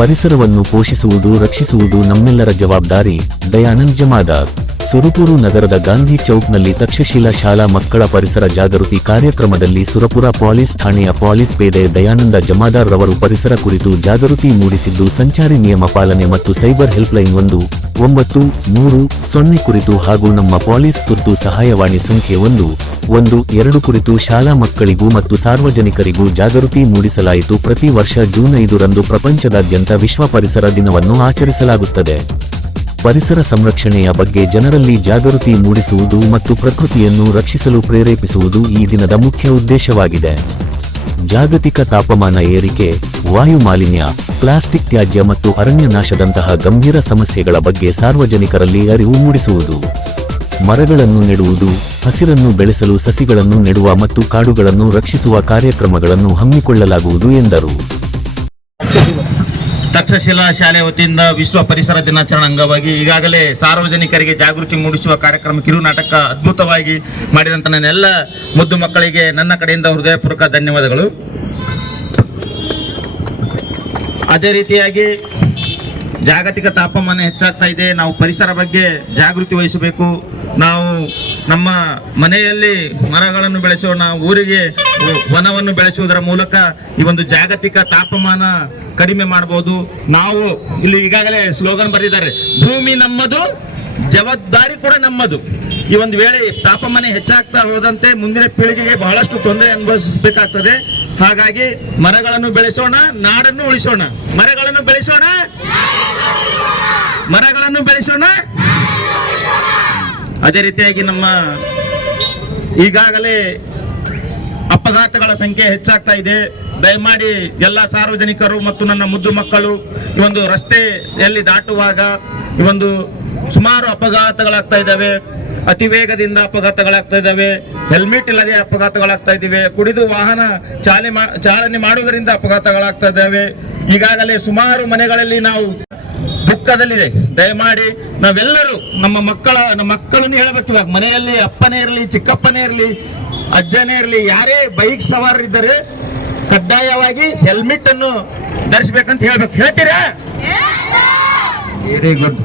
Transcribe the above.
ಪರಿಸರವನ್ನು ಪೋಷಿಸುವುದು ರಕ್ಷಿಸುವುದು ನಮ್ಮೆಲ್ಲರ ಜವಾಬ್ದಾರಿ. ದಯಾನಂದ್ ಜಮಾದಾರ್. ಸುರಪುರ ನಗರದ ಗಾಂಧಿ ಚೌಕ್ನಲ್ಲಿ ತಕ್ಷಶಿಲಾ ಶಾಲಾ ಮಕ್ಕಳ ಪರಿಸರ ಜಾಗೃತಿ ಕಾರ್ಯಕ್ರಮದಲ್ಲಿ ಸುರಪುರ ಪೊಲೀಸ್ ಠಾಣೆಯ ಪೊಲೀಸ್ ಪೇದೆ ದಯಾನಂದ ಜಮಾದಾರ್ ರವರು ಪರಿಸರ ಕುರಿತು ಜಾಗೃತಿ ಮೂಡಿಸಿದ್ದು, ಸಂಚಾರಿ ನಿಯಮ ಪಾಲನೆ ಮತ್ತು ಸೈಬರ್ ಹೆಲ್ಪ್ಲೈನ್ 113 ಕುರಿತು ಹಾಗೂ ನಮ್ಮ ಪೊಲೀಸ್ ತುರ್ತು ಸಹಾಯವಾಣಿ ಸಂಖ್ಯೆ 112 ಕುರಿತು ಶಾಲಾ ಮಕ್ಕಳಿಗೂ ಮತ್ತು ಸಾರ್ವಜನಿಕರಿಗೂ ಜಾಗೃತಿ ಮೂಡಿಸಲಾಯಿತು. ಪ್ರತಿ ವರ್ಷ ಜೂನ್ 5 ರಂದು ಪ್ರಪಂಚದಾದ್ಯಂತ ವಿಶ್ವ ಪರಿಸರ ದಿನವನ್ನು ಆಚರಿಸಲಾಗುತ್ತದೆ. ಪರಿಸರ ಸಂರಕ್ಷಣೆಯ ಬಗ್ಗೆ ಜನರಲ್ಲಿ ಜಾಗೃತಿ ಮೂಡಿಸುವುದು ಮತ್ತು ಪ್ರಕೃತಿಯನ್ನು ರಕ್ಷಿಸಲು ಪ್ರೇರೇಪಿಸುವುದು ಈ ದಿನದ ಮುಖ್ಯ ಉದ್ದೇಶವಾಗಿದೆ. ಜಾಗತಿಕ ತಾಪಮಾನ ಏರಿಕೆ, ವಾಯು ಮಾಲಿನ್ಯ, ಪ್ಲಾಸ್ಟಿಕ್ ತ್ಯಾಜ್ಯ ಮತ್ತು ಅರಣ್ಯ ನಾಶದಂತಹ ಗಂಭೀರ ಸಮಸ್ಯೆಗಳ ಬಗ್ಗೆ ಸಾರ್ವಜನಿಕರಲ್ಲಿ ಅರಿವು ಮೂಡಿಸುವುದು. ಮರಗಳನ್ನು ನೆಡುವುದು, ಹಸಿರನ್ನು ಬೆಳೆಸಲು ಸಸಿಗಳನ್ನು ನೆಡುವ ಮತ್ತು ಕಾಡುಗಳನ್ನು ರಕ್ಷಿಸುವ ಕಾರ್ಯಕ್ರಮಗಳನ್ನು ಹಮ್ಮಿಕೊಳ್ಳಲಾಗುವುದು ಎಂದರು. ತಕ್ಷಶಿಲಾ ಶಾಲೆ ವತಿಯಿಂದ ವಿಶ್ವ ಪರಿಸರ ದಿನಾಚರಣೆ ಅಂಗವಾಗಿ ಈಗಾಗಲೇ ಸಾರ್ವಜನಿಕರಿಗೆ ಜಾಗೃತಿ ಮೂಡಿಸುವ ಕಾರ್ಯಕ್ರಮ ಕಿರು ನಾಟಕ ಅದ್ಭುತವಾಗಿ ಮಾಡಿದಂಥ ನನ್ನೆಲ್ಲ ಮುದ್ದು ಮಕ್ಕಳಿಗೆ ನನ್ನ ಕಡೆಯಿಂದ ಹೃದಯಪೂರ್ವಕ ಧನ್ಯವಾದಗಳು. ಅದೇ ರೀತಿಯಾಗಿ ಜಾಗತಿಕ ತಾಪಮಾನ ಹೆಚ್ಚಾಗ್ತಾ ಇದೆ. ನಾವು ಪರಿಸರ ಬಗ್ಗೆ ಜಾಗೃತಿ ವಹಿಸಬೇಕು. ನಾವು ನಮ್ಮ ಮನೆಯಲ್ಲಿ ಮರಗಳನ್ನು ಬೆಳೆಸೋಣ, ಊರಿಗೆ ವನವನ್ನು ಬೆಳೆಸುವುದರ ಮೂಲಕ ಈ ಒಂದು ಜಾಗತಿಕ ತಾಪಮಾನ ಕಡಿಮೆ ಮಾಡಬಹುದು. ನಾವು ಇಲ್ಲಿ ಈಗಾಗಲೇ ಸ್ಲೋಗನ್ ಬರೆದಿದ್ದಾರೆ, ಭೂಮಿ ನಮ್ಮದು, ಜವಾಬ್ದಾರಿ ಕೂಡ ನಮ್ಮದು. ಈ ಒಂದು ವೇಳೆ ತಾಪಮಾನ ಹೆಚ್ಚಾಗ್ತಾ ಹೋದಂತೆ ಮುಂದಿನ ಪೀಳಿಗೆಗೆ ಬಹಳಷ್ಟು ತೊಂದರೆ ಅನುಭವಿಸಬೇಕಾಗ್ತದೆ. ಹಾಗಾಗಿ ಮರಗಳನ್ನು ಬೆಳೆಸೋಣ, ನಾಡನ್ನು ಉಳಿಸೋಣ. ಮರಗಳನ್ನು ಬೆಳೆಸೋಣ, ಮರಗಳನ್ನು ಬೆಳೆಸೋಣ. ಅದೇ ರೀತಿಯಾಗಿ ನಮ್ಮ ಈಗಾಗಲೇ ಅಪಘಾತಗಳ ಸಂಖ್ಯೆ ಹೆಚ್ಚಾಗ್ತಾ ಇದೆ. ದಯಮಾಡಿ ಎಲ್ಲ ಸಾರ್ವಜನಿಕರು ಮತ್ತು ನನ್ನ ಮುದ್ದು ಮಕ್ಕಳು ಈ ಒಂದು ರಸ್ತೆಯಲ್ಲಿ ದಾಟುವಾಗ ಈ ಒಂದು ಸುಮಾರು ಅಪಘಾತಗಳಾಗ್ತಾ ಇದ್ದಾವೆ. ಅತಿ ವೇಗದಿಂದ ಅಪಘಾತಗಳಾಗ್ತಾ ಇದ್ದಾವೆ, ಹೆಲ್ಮೆಟ್ ಇಲ್ಲದೆ ಅಪಘಾತಗಳಾಗ್ತಾ ಇದ್ದಾವೆ, ಕುಡಿದು ವಾಹನ ಚಾಲನೆ ಮಾಡುವುದರಿಂದ ಅಪಘಾತಗಳಾಗ್ತಾ ಇದ್ದಾವೆ. ಈಗಾಗಲೇ ಸುಮಾರು ಮನೆಗಳಲ್ಲಿ ನಾವು ದುಃಖದಲ್ಲಿದೆ. ದಯಮಾಡಿ ನಾವೆಲ್ಲರೂ ನಮ್ಮ ಮಕ್ಕಳನ್ನು ಹೇಳಬೇಕು. ಇವಾಗ ಮನೆಯಲ್ಲಿ ಅಪ್ಪನೇ ಇರಲಿ, ಚಿಕ್ಕಪ್ಪನೇ ಇರಲಿ, ಅಜ್ಜನೇ ಇರಲಿ, ಯಾರೇ ಬೈಕ್ ಸವಾರರಿದ್ದರೆ ಕಡ್ಡಾಯವಾಗಿ ಹೆಲ್ಮೆಟ್ ಅನ್ನು ಧರಿಸಬೇಕಂತ ಹೇಳ್ಬೇಕು. ಹೇಳ್ತೀರಾ? Very good.